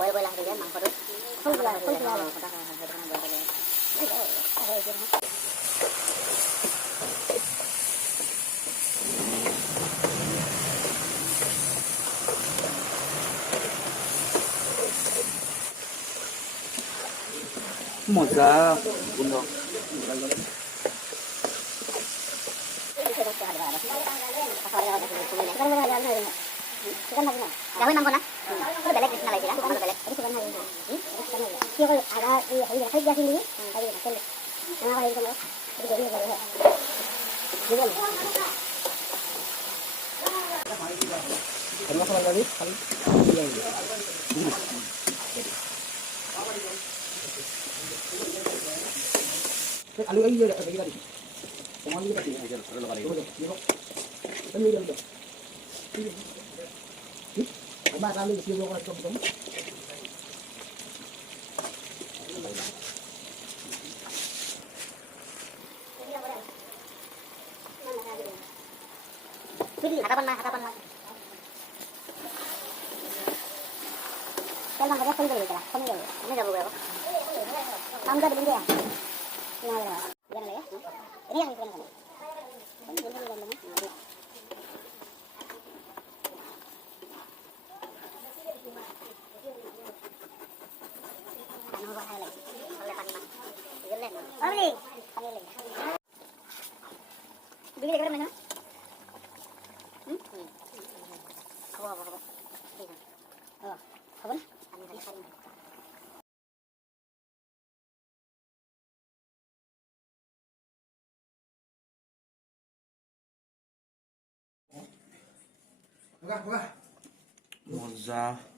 Boil boil লাগে মাংসটো ফুল ফুলা ফুল ফুলা কথা মজা গুণ গাহৰি মাংস না বেলেগ নিচিনা লাগিছিল বেলেগ কি অকল আদা এই হেৰি ৰাখি দিয়াছিল নেকি আলু এই ba ta lên siêu qua trong tống harapan lah cái bằng cái không gì cả không nhiều nó giờ vừa không ra được gì à này là cái này ini yang ini Bigyan ka naman, ha? Ako. Oh, ako na? Mojah.